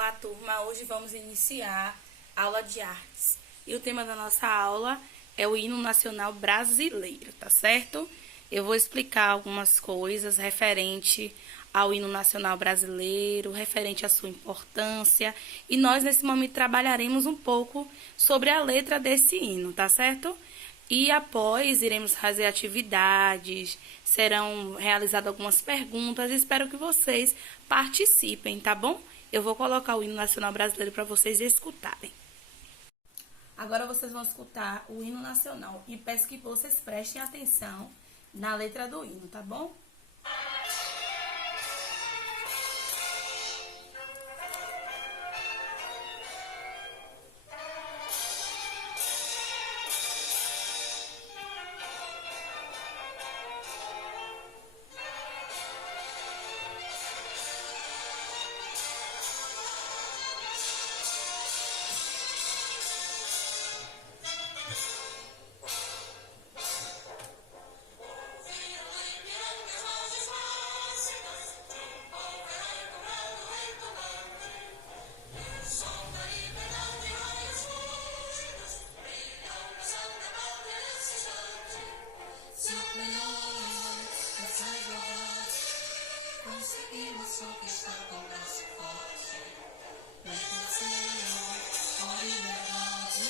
Olá, turma! Hoje vamos iniciar a aula de artes. E o tema da nossa aula é o hino nacional brasileiro, tá certo? Eu vou explicar algumas coisas referente ao hino nacional brasileiro, referente à sua importância. E nós, nesse momento, trabalharemos um pouco sobre a letra desse hino, tá certo? E após, iremos fazer atividades, serão realizadas algumas perguntas. Espero que vocês participem, tá bom? Eu vou colocar o hino nacional brasileiro para vocês escutarem. Agora vocês vão escutar o hino nacional e peço que vocês prestem atenção na letra do hino, tá bom? Conseguimos conquistar com braço forte. Vencer, ó liberdade,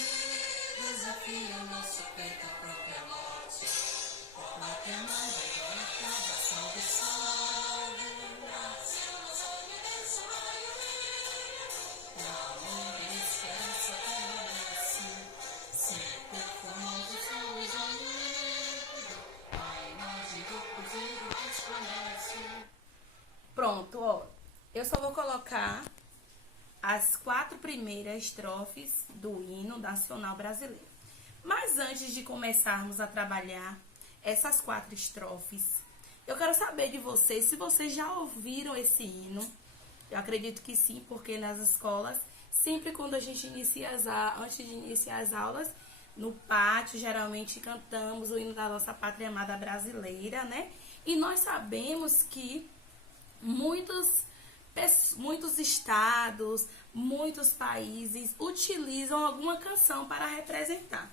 desafia o nosso peito à própria morte. Pátria amada, idolatrada, salve, salve. Brasil, nosso universo, raio livre. Na amor e esperança permanece, sempre formando flores unidos. A imagem do cruzeiro resplandece. Pronto, ó. Eu só vou colocar as 4 primeiras estrofes do hino nacional brasileiro. Mas antes de começarmos a trabalhar essas 4 estrofes, eu quero saber de vocês se vocês já ouviram esse hino. Eu acredito que sim, porque nas escolas, sempre quando a gente inicia antes de iniciar as aulas, no pátio, geralmente cantamos o hino da nossa pátria amada brasileira, né? E nós sabemos que muitos estados, muitos países utilizam alguma canção para representar.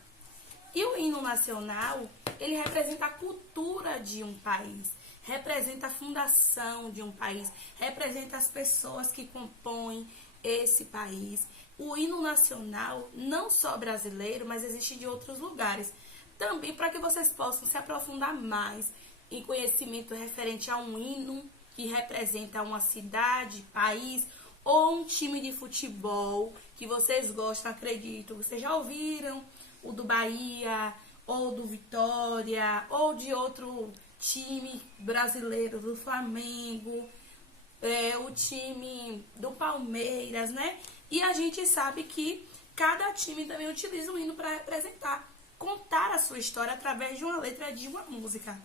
E o hino nacional, ele representa a cultura de um país, representa a fundação de um país, representa as pessoas que compõem esse país. O hino nacional, não só brasileiro, mas existe de outros lugares. Também para que vocês possam se aprofundar mais em conhecimento referente a um hino que representa uma cidade, país ou um time de futebol que vocês gostam, acredito. Vocês já ouviram o do Bahia, ou do Vitória, ou de outro time brasileiro, do Flamengo, o time do Palmeiras, né? E a gente sabe que cada time também utiliza um hino para representar, contar a sua história através de uma letra de uma música.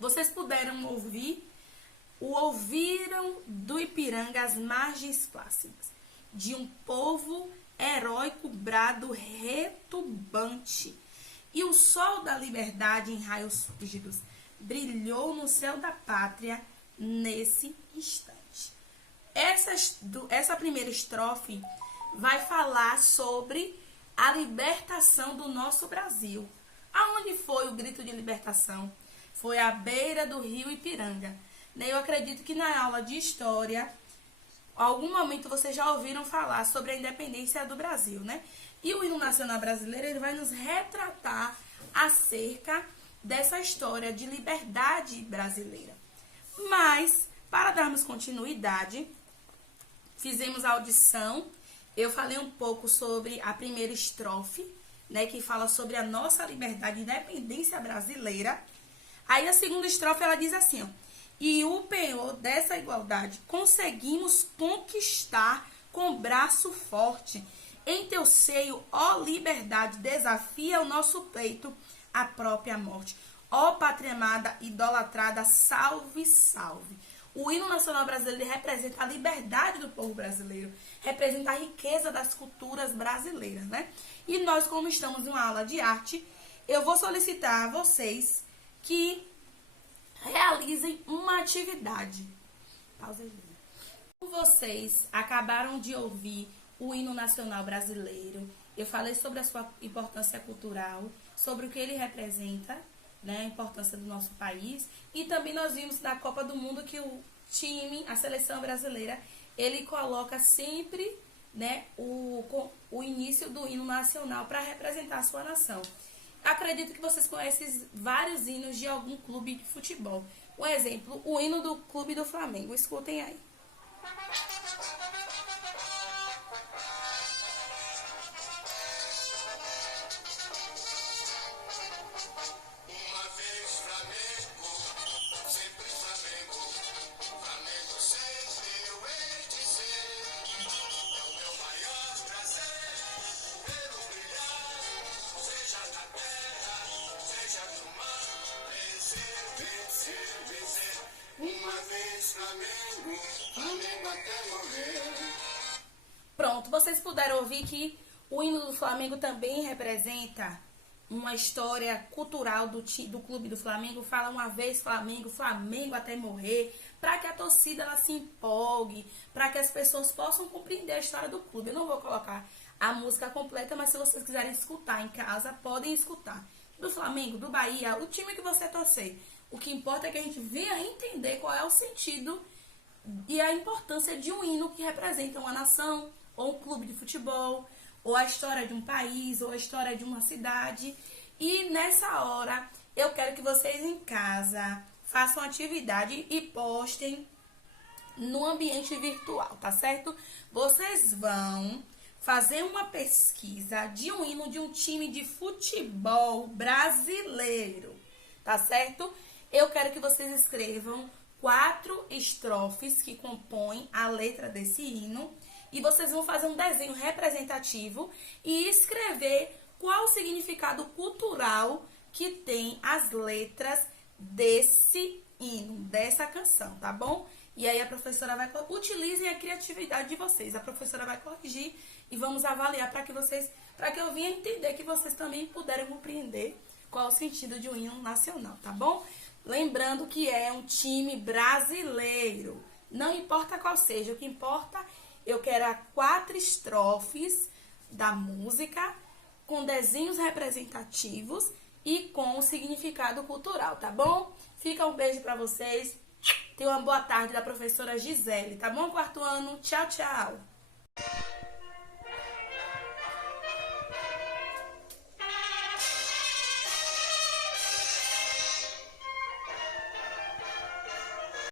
Vocês puderam ouvir ouviram do Ipiranga as margens plácidas, de um povo heróico brado retumbante. E o sol da liberdade em raios rígidos brilhou no céu da pátria nesse instante. Essa primeira estrofe vai falar sobre a libertação do nosso Brasil. Aonde foi o grito de libertação? Foi à beira do rio Ipiranga. Eu acredito que na aula de história, em algum momento vocês já ouviram falar sobre a independência do Brasil, né? E o hino nacional brasileiro, ele vai nos retratar acerca dessa história de liberdade brasileira. Mas, para darmos continuidade, fizemos a audição, eu falei um pouco sobre a primeira estrofe, né, que fala sobre a nossa liberdade e independência brasileira. Aí a segunda estrofe, ela diz assim, ó: e o penhor dessa igualdade conseguimos conquistar com braço forte. Em teu seio, ó liberdade, desafia o nosso peito a própria morte. Ó pátria amada, idolatrada, salve, salve. O hino nacional brasileiro representa a liberdade do povo brasileiro, representa a riqueza das culturas brasileiras, né? E nós, como estamos em uma aula de arte, eu vou solicitar a vocês que realizem uma atividade. Pausa aí. Vocês acabaram de ouvir o hino nacional brasileiro. Eu falei sobre a sua importância cultural, sobre o que ele representa, né, a importância do nosso país. E também nós vimos na Copa do Mundo que o time, a seleção brasileira, ele coloca sempre, né, o início do hino nacional para representar a sua nação. Acredito que vocês conhecem vários hinos de algum clube de futebol. Um exemplo, o hino do Clube do Flamengo. Escutem aí. Pronto, vocês puderam ouvir que o hino do Flamengo também representa uma história cultural do Clube do Flamengo. Fala uma vez Flamengo, Flamengo até morrer, para que a torcida ela se empolgue, para que as pessoas possam compreender a história do clube. Eu não vou colocar a música completa, mas se vocês quiserem escutar em casa, podem escutar. Do Flamengo, do Bahia, o time que você torcer. O que importa é que a gente venha entender qual é o sentido e a importância de um hino que representa uma nação, ou um clube de futebol, ou a história de um país, ou a história de uma cidade. E nessa hora, eu quero que vocês em casa façam atividade e postem no ambiente virtual, tá certo? Vocês vão fazer uma pesquisa de um hino de um time de futebol brasileiro, tá certo? Eu quero que vocês escrevam 4 estrofes que compõem a letra desse hino e vocês vão fazer um desenho representativo e escrever qual o significado cultural que tem as letras desse hino, dessa canção, tá bom? E aí a professora vai... Utilizem a criatividade de vocês. A professora vai corrigir e vamos avaliar para que eu venha entender que vocês também puderam compreender qual é o sentido de um hino nacional, tá bom? Lembrando que é um time brasileiro. Não importa qual seja, o que importa, eu quero 4 estrofes da música com desenhos representativos e com o significado cultural, tá bom? Fica um beijo para vocês. Tenha uma boa tarde da professora Gisele, tá bom, quarto ano? Tchau, tchau!